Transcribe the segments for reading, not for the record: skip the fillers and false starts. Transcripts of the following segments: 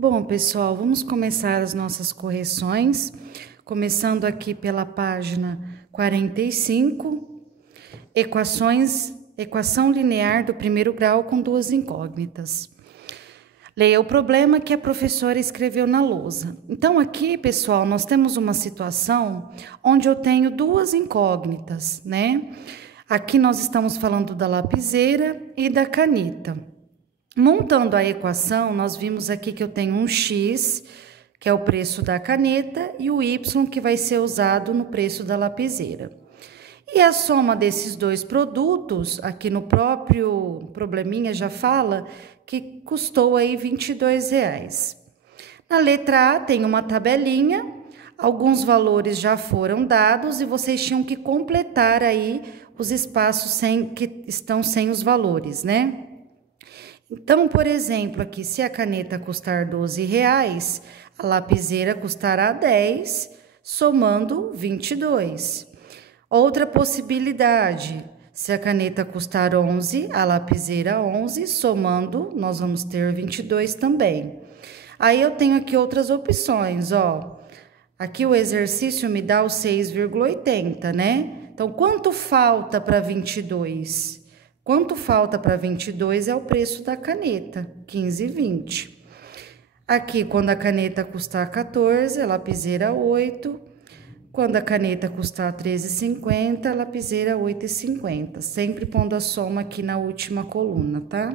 Bom, pessoal, vamos começar as nossas correções, começando aqui pela página 45, equação linear do primeiro grau com duas incógnitas. Leia o problema que a professora escreveu na lousa. Então, aqui, pessoal, nós temos uma situação onde eu tenho duas incógnitas, né? Aqui nós estamos falando da lapiseira e da caneta. Montando a equação, nós vimos aqui que eu tenho um x, que é o preço da caneta, e o y, que vai ser usado no preço da lapiseira. E a soma desses dois produtos, aqui no próprio probleminha já fala que custou aí R$22. Na letra A tem uma tabelinha, alguns valores já foram dados e vocês tinham que completar aí os espaços que estão sem os valores, né? Então, por exemplo, aqui, se a caneta custar R$12, a lapiseira custará 10, somando 22. Outra possibilidade, se a caneta custar 11, a lapiseira 11, somando, nós vamos ter 22 também. Aí eu tenho aqui outras opções, ó. Aqui o exercício me dá o 6,80, né? Então, quanto falta para 22? Quanto falta para 22 é o preço da caneta, 15,20. Aqui, quando a caneta custar 14, a lapiseira 8. Quando a caneta custar 13,50, a lapiseira 8,50. Sempre pondo a soma aqui na última coluna, tá?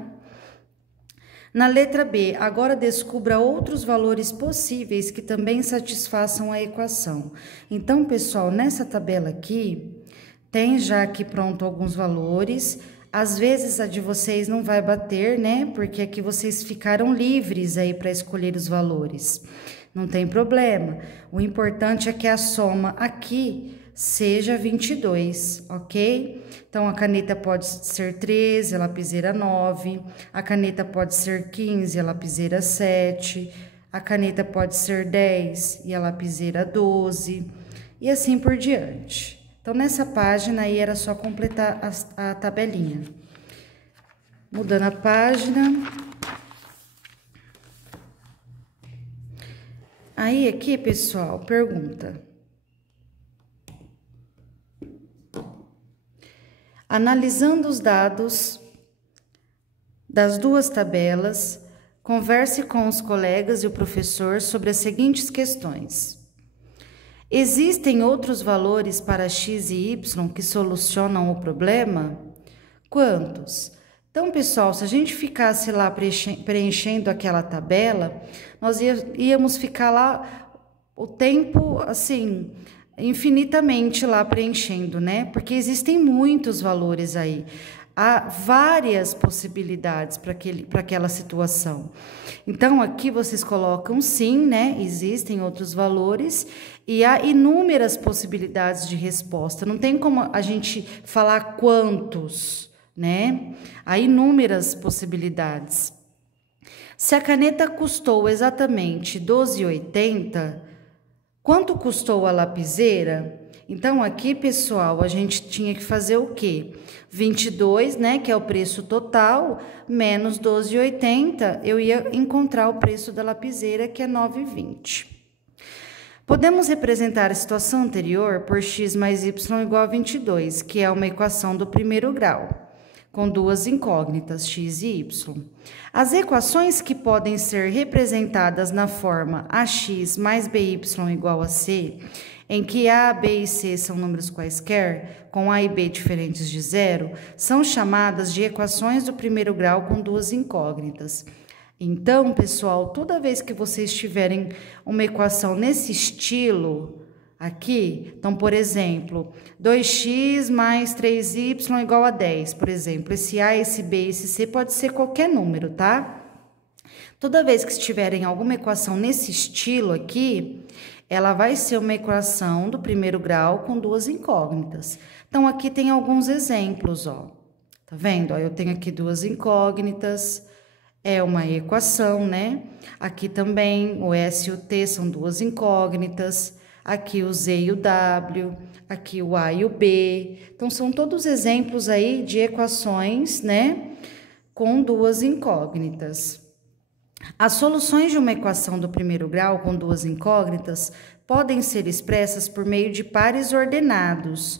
Na letra B, agora descubra outros valores possíveis que também satisfaçam a equação. Então, pessoal, nessa tabela aqui, tem já aqui pronto alguns valores. Às vezes a de vocês não vai bater, né? Porque aqui vocês ficaram livres aí para escolher os valores. Não tem problema. O importante é que a soma aqui seja 22, ok? Então, a caneta pode ser 13, a lapiseira 9. A caneta pode ser 15, a lapiseira 7. A caneta pode ser 10 e a lapiseira 12. E assim por diante. Então, nessa página aí era só completar a tabelinha. Mudando a página. Aí, aqui, pessoal, pergunta. Analisando os dados das duas tabelas, converse com os colegas e o professor sobre as seguintes questões. Existem outros valores para x e y que solucionam o problema? Quantos? Então, pessoal, se a gente ficasse lá preenchendo aquela tabela, nós íamos ficar lá o tempo, assim, infinitamente lá preenchendo, né? Porque existem muitos valores aí. Há várias possibilidades para aquela situação. Então, aqui vocês colocam sim, né? Existem outros valores e há inúmeras possibilidades de resposta. Não tem como a gente falar quantos, né? Há inúmeras possibilidades. Se a caneta custou exatamente R$12,80, quanto custou a lapiseira? Então, aqui, pessoal, a gente tinha que fazer o quê? 22, né, que é o preço total, menos 12,80, eu ia encontrar o preço da lapiseira, que é 9,20. Podemos representar a situação anterior por x mais y igual a 22, que é uma equação do primeiro grau, com duas incógnitas, x e y. As equações que podem ser representadas na forma ax mais by igual a c, em que a, b e c são números quaisquer, com a e b diferentes de zero, são chamadas de equações do primeiro grau com duas incógnitas. Então, pessoal, toda vez que vocês tiverem uma equação nesse estilo aqui, então, por exemplo, 2x mais 3y igual a 10, por exemplo, esse a, esse b, esse c pode ser qualquer número, tá? Toda vez que tiverem alguma equação nesse estilo aqui, ela vai ser uma equação do primeiro grau com duas incógnitas. Então, aqui tem alguns exemplos, ó. Tá vendo? Ó, eu tenho aqui duas incógnitas, é uma equação, né? Aqui também o S e o T são duas incógnitas, aqui o Z e o W, aqui o A e o B. Então, são todos exemplos aí de equações, né? Com duas incógnitas. As soluções de uma equação do primeiro grau com duas incógnitas podem ser expressas por meio de pares ordenados.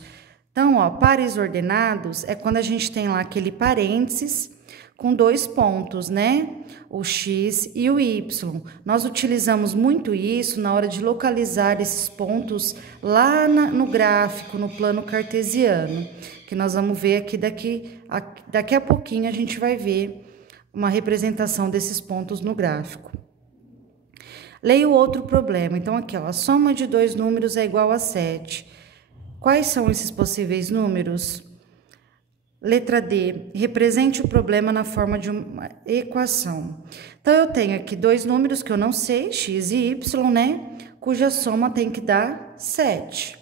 Então, ó, pares ordenados é quando a gente tem lá aquele parênteses com dois pontos, né? O x e o y. Nós utilizamos muito isso na hora de localizar esses pontos lá no gráfico, no plano cartesiano, que nós vamos ver aqui daqui a pouquinho a gente vai ver uma representação desses pontos no gráfico. Leia o outro problema. Então, aqui, ó, a soma de dois números é igual a 7. Quais são esses possíveis números? Letra D, represente o problema na forma de uma equação. Então, eu tenho aqui dois números que eu não sei, x e y, né? Cuja soma tem que dar 7.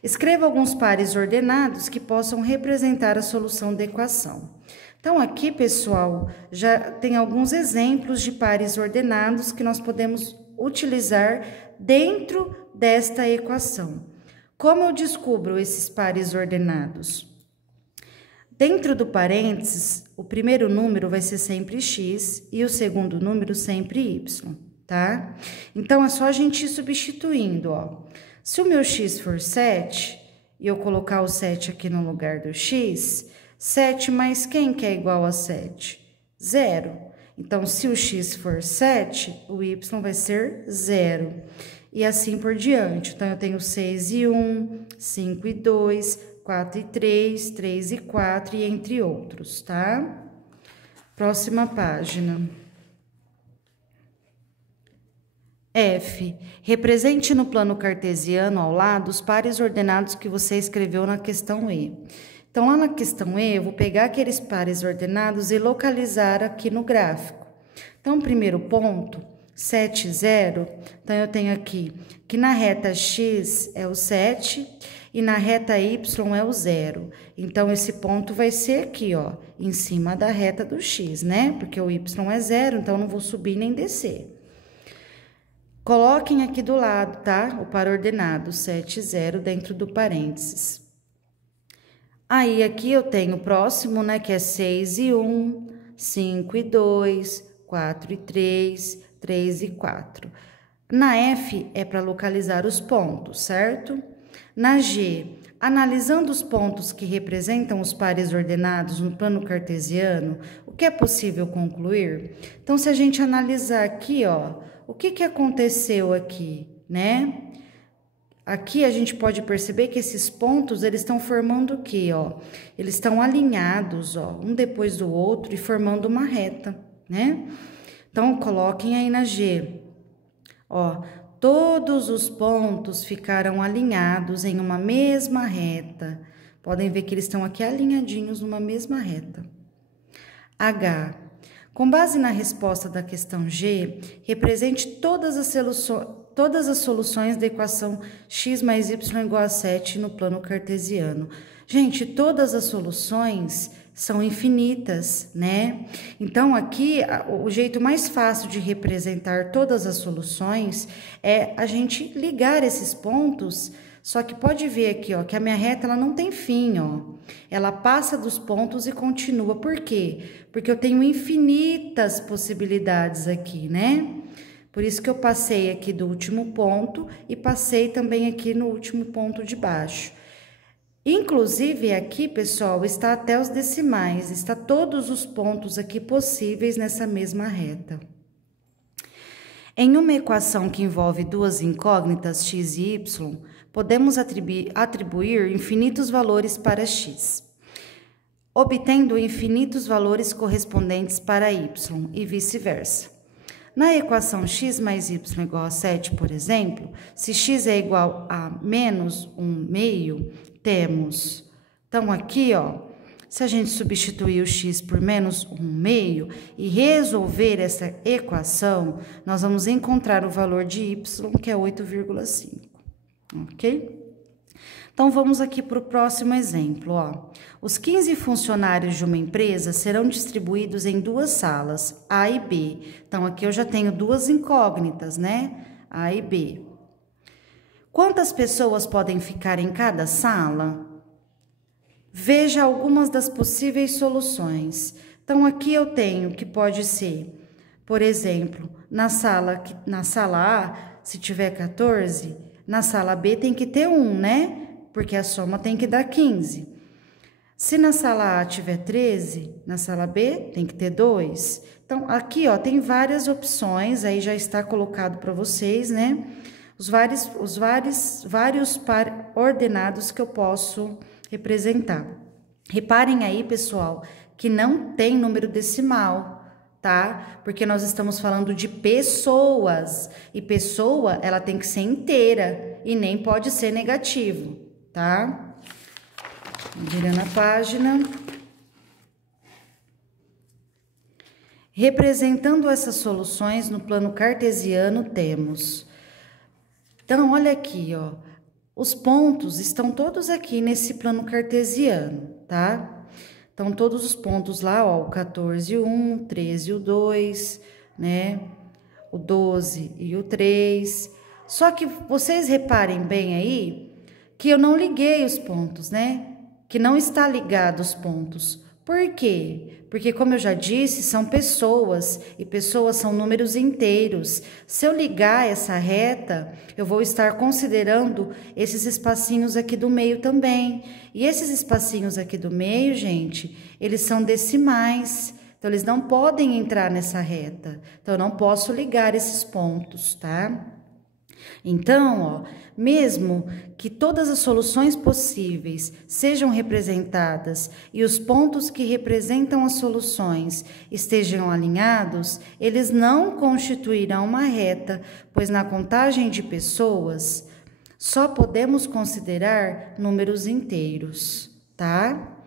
Escreva alguns pares ordenados que possam representar a solução da equação. Então, aqui, pessoal, já tem alguns exemplos de pares ordenados que nós podemos utilizar dentro desta equação. Como eu descubro esses pares ordenados? Dentro do parênteses, o primeiro número vai ser sempre x e o segundo número sempre y, tá? Então, é só a gente ir substituindo, ó. Se o meu x for 7, e eu colocar o 7 aqui no lugar do x, 7 mais quem que é igual a 7? 0. Então, se o x for 7, o y vai ser 0. E assim por diante. Então, eu tenho 6 e 1, 5 e 2, 4 e 3, 3 e 4 e entre outros, tá? Próxima página. F. Represente no plano cartesiano ao lado os pares ordenados que você escreveu na questão E. Então, lá na questão E, eu vou pegar aqueles pares ordenados e localizar aqui no gráfico. Então, primeiro ponto, 7, 0. Então, eu tenho aqui que na reta X é o 7 e na reta Y é o 0. Então, esse ponto vai ser aqui, ó, em cima da reta do X, né? Porque o Y é 0, então eu não vou subir nem descer. Coloquem aqui do lado, tá? O par ordenado, 7, 0, dentro do parênteses. Aí, aqui eu tenho o próximo, né? Que é 6 e 1, 5 e 2, 4 e 3, 3 e 4. Na F é para localizar os pontos, certo? Na G, analisando os pontos que representam os pares ordenados no plano cartesiano, o que é possível concluir? Então, se a gente analisar aqui, ó, o que aconteceu aqui, né? Aqui a gente pode perceber que esses pontos, eles estão formando o quê, ó? Eles estão alinhados, ó, um depois do outro e formando uma reta, né? Então, coloquem aí na G, ó, todos os pontos ficaram alinhados em uma mesma reta. Podem ver que eles estão aqui alinhadinhos numa mesma reta. H. Com base na resposta da questão G, represente todas as soluções da equação x mais y igual a 7 no plano cartesiano. Gente, todas as soluções são infinitas, né? Então, aqui, o jeito mais fácil de representar todas as soluções é a gente ligar esses pontos, só que pode ver aqui, ó, que a minha reta, ela não tem fim, ó. Ela passa dos pontos e continua. Por quê? Porque eu tenho infinitas possibilidades aqui, né? Por isso que eu passei aqui do último ponto e passei também aqui no último ponto de baixo. Inclusive, aqui, pessoal, está até os decimais, está todos os pontos aqui possíveis nessa mesma reta. Em uma equação que envolve duas incógnitas, x e y, podemos atribuir infinitos valores para x, obtendo infinitos valores correspondentes para y e vice-versa. Na equação x mais y igual a 7, por exemplo, se x é igual a menos 1/2, temos, então aqui, ó, se a gente substituir o x por menos 1/2 e resolver essa equação, nós vamos encontrar o valor de y, que é 8,5, ok? Então, vamos aqui para o próximo exemplo, ó. Os 15 funcionários de uma empresa serão distribuídos em duas salas, A e B. Então, aqui eu já tenho duas incógnitas, né? A e B. Quantas pessoas podem ficar em cada sala? Veja algumas das possíveis soluções. Então, aqui eu tenho que pode ser, Por exemplo, na sala A, se tiver 14, na sala B tem que ter 1, né? Porque a soma tem que dar 15. Se na sala A tiver 13, na sala B tem que ter 2. Então, aqui, ó, tem várias opções, aí já está colocado para vocês, né? Os vários ordenados que eu posso representar. Reparem aí, pessoal, que não tem número decimal, tá? Porque nós estamos falando de pessoas, e pessoa, ela tem que ser inteira, e nem pode ser negativo, tá? Virando a página. Representando essas soluções no plano cartesiano, temos. Então, olha aqui, ó. Os pontos estão todos aqui nesse plano cartesiano, tá? Então, todos os pontos lá, ó, o 14 e o 1, o 13 e o 2, né? O 12 e o 3. Só que vocês reparem bem aí que eu não liguei os pontos, né? Que não está ligado os pontos. Por quê? Porque, como eu já disse, são pessoas, e pessoas são números inteiros. Se eu ligar essa reta, eu vou estar considerando esses espacinhos aqui do meio também. E esses espacinhos aqui do meio, gente, eles são decimais. Então, eles não podem entrar nessa reta. Então, eu não posso ligar esses pontos, tá? Então, ó, mesmo que todas as soluções possíveis sejam representadas e os pontos que representam as soluções estejam alinhados, eles não constituirão uma reta, pois na contagem de pessoas só podemos considerar números inteiros, tá?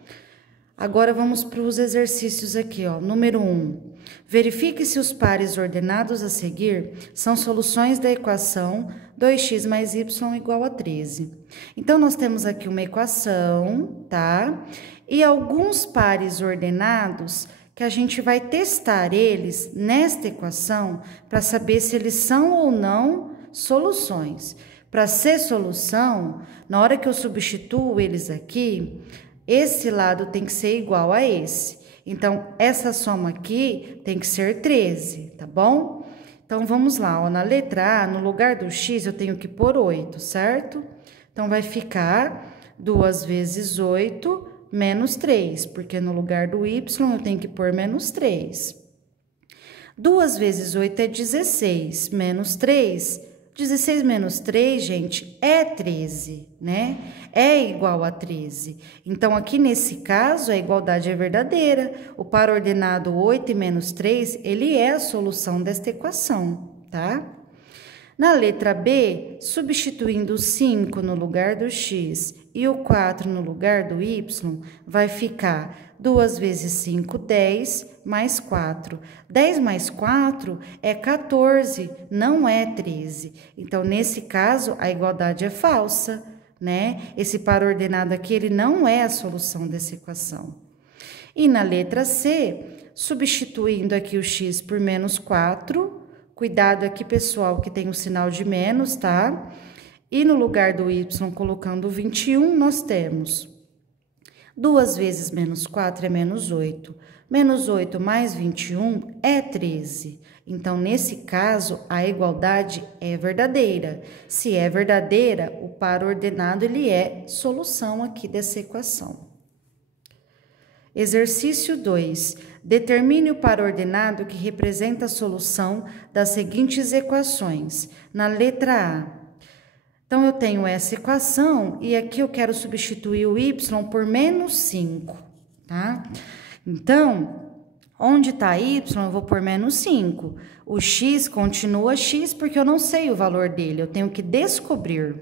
Agora vamos para os exercícios aqui, ó. Número 1. Verifique se os pares ordenados a seguir são soluções da equação 2x mais y igual a 13. Então, nós temos aqui uma equação, tá? E alguns pares ordenados que a gente vai testar eles nesta equação para saber se eles são ou não soluções. Para ser solução, na hora que eu substituo eles aqui, esse lado tem que ser igual a esse. Então, essa soma aqui tem que ser 13, tá bom? Então, vamos lá, ó, na letra A, no lugar do x, eu tenho que pôr 8, certo? Então, vai ficar 2 vezes 8 menos 3, porque no lugar do y eu tenho que pôr menos 3. 2 vezes 8 é 16, menos 3. 16 menos 3, gente, é 13, né? É igual a 13. Então, aqui nesse caso, a igualdade é verdadeira. O par ordenado 8 e menos 3, ele é a solução desta equação, tá? Na letra B, substituindo o 5 no lugar do x e o 4 no lugar do y, vai ficar 2 vezes 5, 10, mais 4. 10 mais 4 é 14, não é 13. Então, nesse caso, a igualdade é falsa, né? Esse par ordenado aqui, ele não é a solução dessa equação. E na letra C, substituindo aqui o x por menos 4, cuidado aqui, pessoal, que tem o sinal de menos, tá? E no lugar do y, colocando 21, nós temos 2 vezes menos 4 é menos 8. Menos 8 mais 21 é 13. Então, nesse caso, a igualdade é verdadeira. Se é verdadeira, o par ordenado ele é solução aqui dessa equação. Exercício 2. Determine o par ordenado que representa a solução das seguintes equações. Na letra A. Então, eu tenho essa equação e aqui eu quero substituir o y por menos 5, tá? Então, onde está y, eu vou por menos 5. O x continua x porque eu não sei o valor dele, eu tenho que descobrir.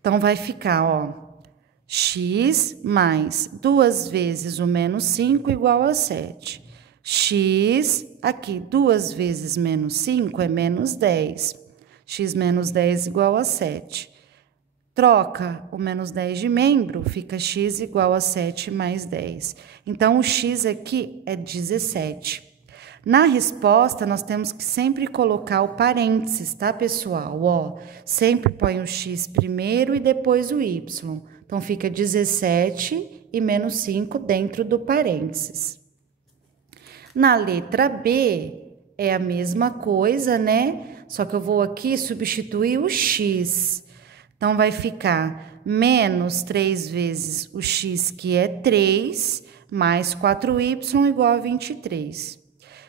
Então, vai ficar, ó, x mais 2 vezes o menos 5 igual a 7. X, aqui, 2 vezes menos 5 é menos 10. X menos 10 igual a 7. Troca o menos 10 de membro, fica x igual a 7 mais 10. Então, o x aqui é 17. Na resposta, nós temos que sempre colocar o parênteses, tá, pessoal? Ó, sempre põe o x primeiro e depois o y. Então, fica 17 e menos 5 dentro do parênteses. Na letra B, é a mesma coisa, né? Só que eu vou aqui substituir o x. Então, vai ficar menos 3 vezes o x, que é 3, mais 4y igual a 23.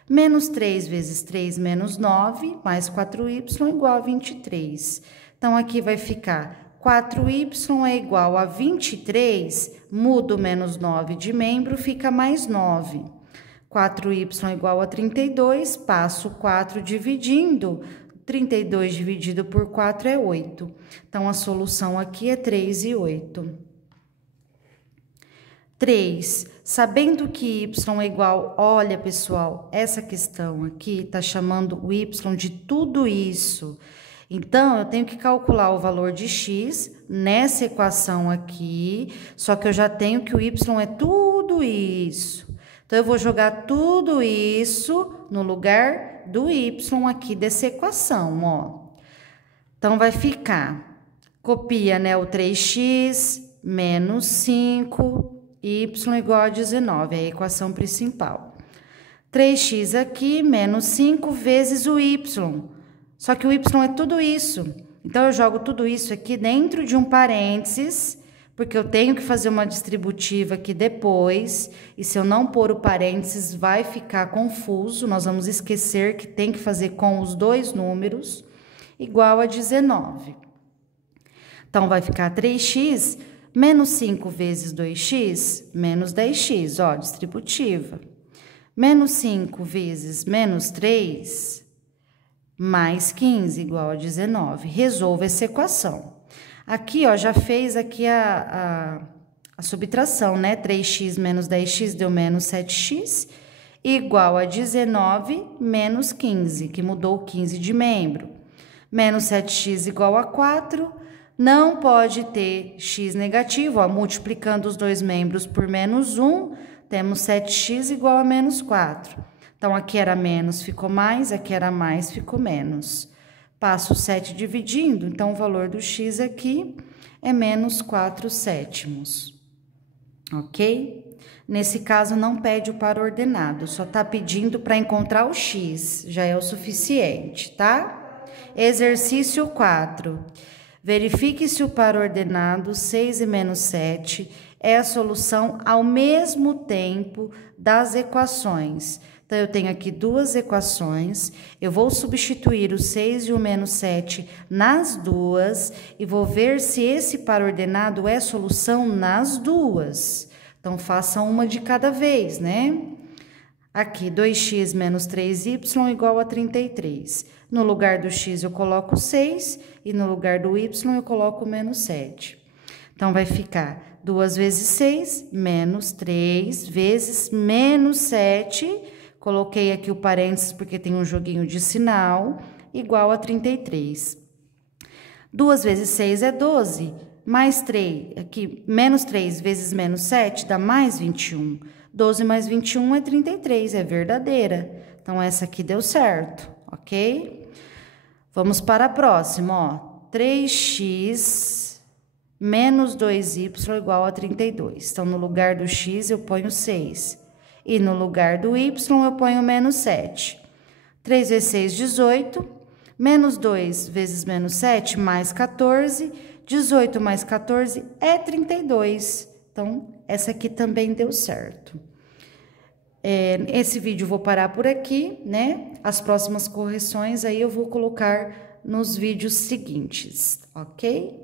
Menos 3 vezes 3 menos 9, mais 4y igual a 23. Então, aqui vai ficar 4y é igual a 23, mudo menos 9 de membro, fica mais 9. 4y igual a 32, passo 4 dividindo, 32 dividido por 4 é 8. Então, a solução aqui é 3 e 8. 3. Sabendo que y é igual... Olha, pessoal, essa questão aqui está chamando o y de tudo isso. Então, eu tenho que calcular o valor de x nessa equação aqui, só que eu já tenho que o y é tudo isso. Então, eu vou jogar tudo isso no lugar do y aqui dessa equação, ó. Então, vai ficar, copia, né, o 3x menos 5, y igual a 19, é a equação principal. 3x aqui, menos 5 vezes o y. Só que o y é tudo isso. Então, eu jogo tudo isso aqui dentro de um parênteses, porque eu tenho que fazer uma distributiva aqui depois. E se eu não pôr o parênteses, vai ficar confuso. Nós vamos esquecer que tem que fazer com os dois números, igual a 19. Então, vai ficar 3x menos 5 vezes 2x, menos 10x, ó, distributiva. Menos 5 vezes menos 3... mais 15 igual a 19. Resolva essa equação. Aqui, ó, já fez aqui a subtração, né? 3x menos 10x deu menos 7x, igual a 19 menos 15, que mudou o 15 de membro. Menos 7x igual a 4, não pode ter x negativo, ó, multiplicando os dois membros por menos 1, temos 7x igual a menos 4. Então, aqui era menos, ficou mais, aqui era mais, ficou menos. Passo 7 dividindo, então, o valor do x aqui é menos 4/7. Ok? Nesse caso, não pede o par ordenado, só tá pedindo para encontrar o x, já é o suficiente, tá? Exercício 4. Verifique se o par ordenado 6 e menos 7 é a solução ao mesmo tempo das equações. Então, eu tenho aqui duas equações, eu vou substituir o 6 e o menos 7 nas duas e vou ver se esse par ordenado é solução nas duas. Então, faça uma de cada vez, né? Aqui, 2x menos 3y igual a 33. No lugar do x eu coloco 6 e no lugar do y eu coloco menos 7. Então, vai ficar 2 vezes 6 menos 3 vezes menos 7... Coloquei aqui o parênteses porque tem um joguinho de sinal, igual a 33. 2 vezes 6 é 12, mais 3, aqui, menos 3 vezes menos 7 dá mais 21. 12 mais 21 é 33, é verdadeira. Então, essa aqui deu certo, ok? Vamos para a próxima, ó. 3x menos 2y igual a 32. Então, no lugar do x eu ponho 6. E no lugar do y, eu ponho menos 7. 3 vezes 6, 18. Menos 2 vezes menos 7, mais 14. 18 mais 14 é 32. Então, essa aqui também deu certo. Esse vídeo eu vou parar por aqui, né? As próximas correções aí eu vou colocar nos vídeos seguintes, ok?